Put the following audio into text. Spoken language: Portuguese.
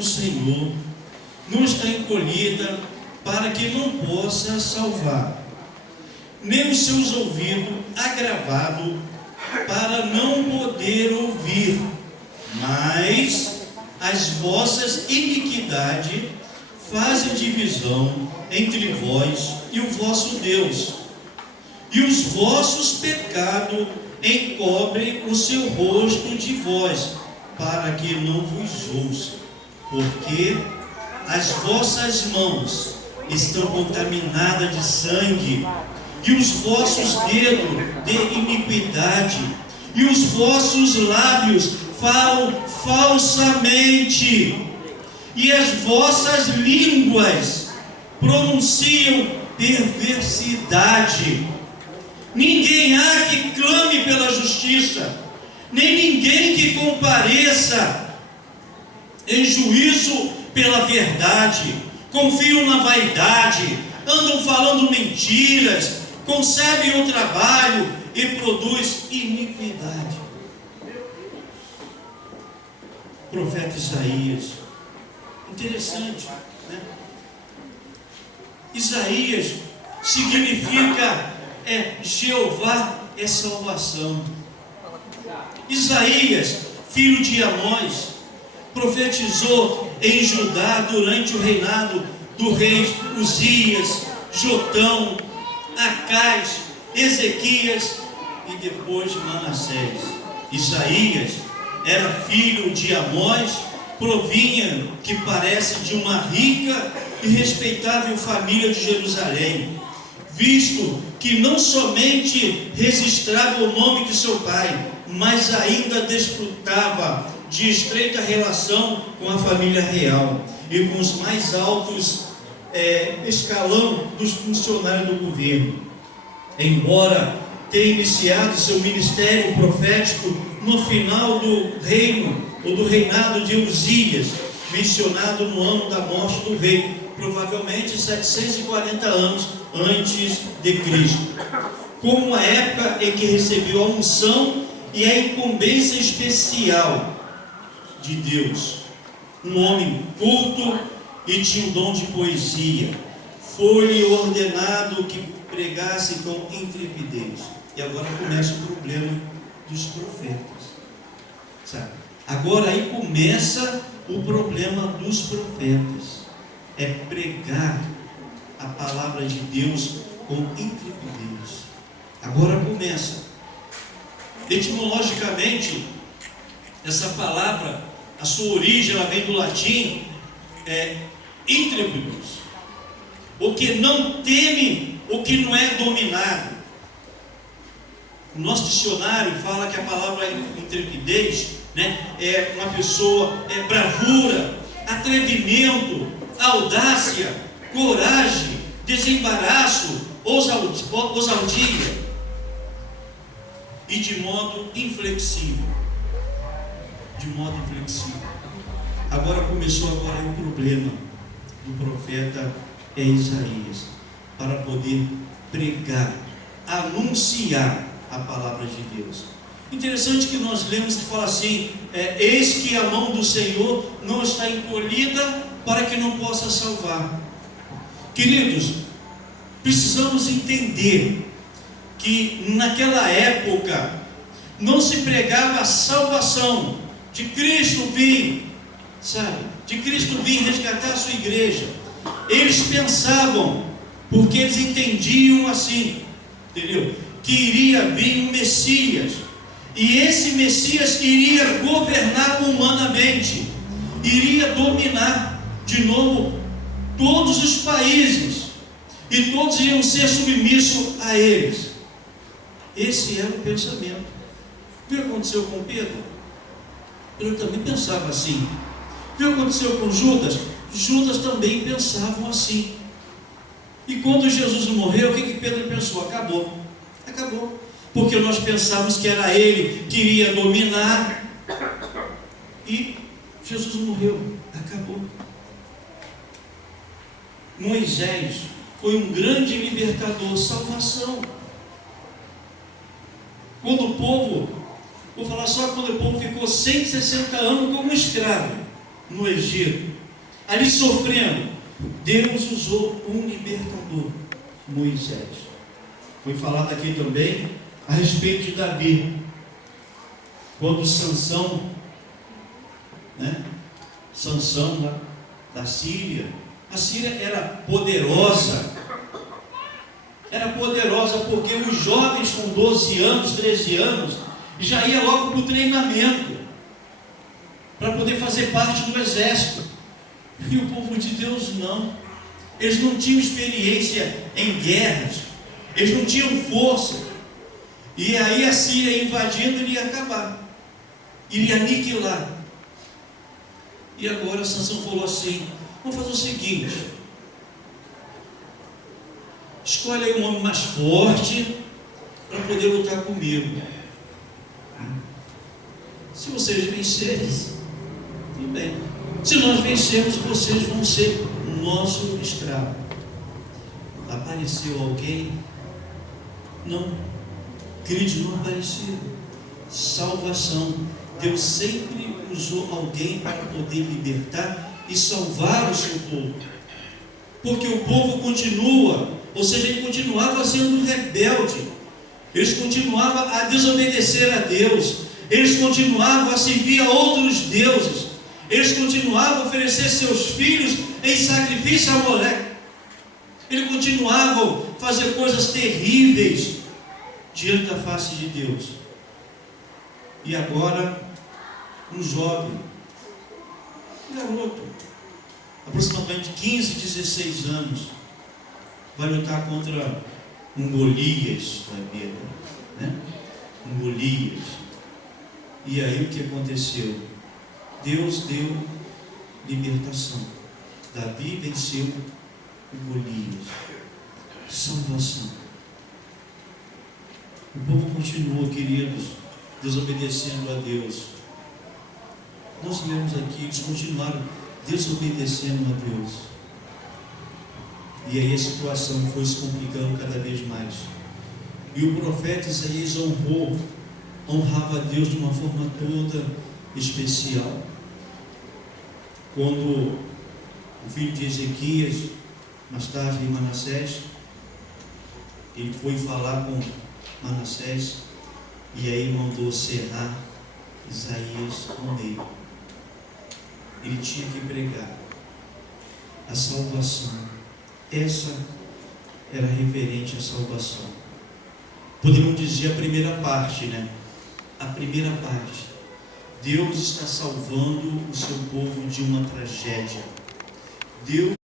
do Senhor não está encolhida para que não possa salvar, nem os seus ouvidos agravados para não poder ouvir, mas as vossas iniquidades fazem divisão entre vós e o vosso Deus, e os vossos pecados encobrem o seu rosto de vós, para que não vos ouça, porque as vossas mãos estão contaminadas de sangue, e os vossos dedos de iniquidade, e os vossos lábios falam falsamente, e as vossas línguas pronunciam perversidade. Ninguém há que clame pela justiça, nem ninguém que compareça em juízo pela verdade. Confiam na vaidade, andam falando mentiras, concebem o trabalho e produz iniquidade. Profeta Isaías, interessante, né? Isaías significa Jeová é salvação. Isaías, filho de Amós, profetizou em Judá durante o reinado do rei Uzias, Jotão, Acais, Ezequias e depois Manassés. Isaías era filho de Amós, provinha, que parece, de uma rica e respeitável família de Jerusalém, visto que não somente registrava o nome de seu pai, mas ainda desfrutava de estreita relação com a família real e com os mais altos escalão dos funcionários do governo. Embora tenha iniciado seu ministério profético no final do reino ou do reinado de Uzias, mencionado no ano da morte do rei, provavelmente 740 anos antes de Cristo, como a época em que recebeu a unção e a incumbência especial de Deus. Um homem culto e tinha o dom de poesia. Foi-lhe ordenado que pregasse com intrepidez. E agora começa o problema dos profetas, sabe? Agora aí começa o problema dos profetas. É pregar a palavra de Deus com intrepidez. Agora começa. Etimologicamente, essa palavra, a sua origem, ela vem do latim intrepidos, o que não teme o que não é dominado. O nosso dicionário fala que a palavra intrepidez, né, é uma pessoa, bravura, atrevimento, audácia, coragem, desembaraço, ousadia, e de modo inflexível. De modo inflexível. Agora começou o problema do profeta Isaías, para poder pregar, anunciar a palavra de Deus. Interessante que nós lemos que fala assim: eis que a mão do Senhor não está encolhida para que não possa salvar. Queridos, precisamos entender que naquela época não se pregava a salvação de Cristo vir, sabe? De Cristo vir resgatar a sua igreja. Eles pensavam, porque eles entendiam assim, entendeu? Que iria vir um Messias, e esse Messias iria governar humanamente, iria dominar de novo todos os países, e todos iriam ser submissos a eles. Esse era o pensamento. Viu o que aconteceu com Pedro? Ele também pensava assim. Viu o que aconteceu com Judas? Judas também pensavam assim. E quando Jesus morreu, o que Pedro pensou? Acabou. Acabou. Porque nós pensávamos que era ele que iria dominar, e Jesus morreu. Acabou. Moisés foi um grande libertador, salvação. Quando o povo, vou falar só quando o povo ficou 160 anos como escravo, no Egito, ali sofrendo, Deus usou um libertador, Moisés. Foi falado aqui também a respeito de Davi, quando Sansão, Sansão lá da Síria, a Síria era poderosa porque os jovens com 12 anos, 13 anos, já iam logo para o treinamento, para poder fazer parte do exército. E o povo de Deus não. Eles não tinham experiência em guerras, eles não tinham força. E aí a Síria invadindo iria acabar, iria aniquilar. E agora Sansão falou assim: vamos fazer o seguinte, escolhe aí um homem mais forte para poder lutar comigo. Se vocês vencerem, tudo bem. Se nós vencermos, vocês vão ser nosso escravo. Apareceu alguém? Não. Queridos, não apareceu. Salvação. Deus sempre usou alguém para poder libertar e salvar o seu povo. Porque o povo continua, ou seja, ele continuava sendo rebelde. Eles continuavam a desobedecer a Deus. Eles continuavam a servir a outros deuses. Eles continuavam a oferecer seus filhos em sacrifício a Moleque. Eles continuavam a fazer coisas terríveis diante da face de Deus. E agora, um jovem, um garoto, aproximadamente 15, 16 anos, vai lutar contra um Golias da Bíblia, um Golias. E aí o que aconteceu? Deus deu libertação. Davi venceu o Golias. Salvação. O povo continuou, queridos, desobedecendo a Deus. Nós lemos aqui, eles continuaram desobedecendo a Deus. E aí a situação foi se complicando cada vez mais. E o profeta Isaías honrava a Deus de uma forma toda especial. Quando o filho de Ezequias, mais tarde Manassés, ele foi falar com Manassés, e aí mandou cerrar Isaías no meio. Ele tinha que pregar a salvação. Essa era referente à salvação. Podemos dizer a primeira parte, A primeira parte. Deus está salvando o seu povo de uma tragédia. Deus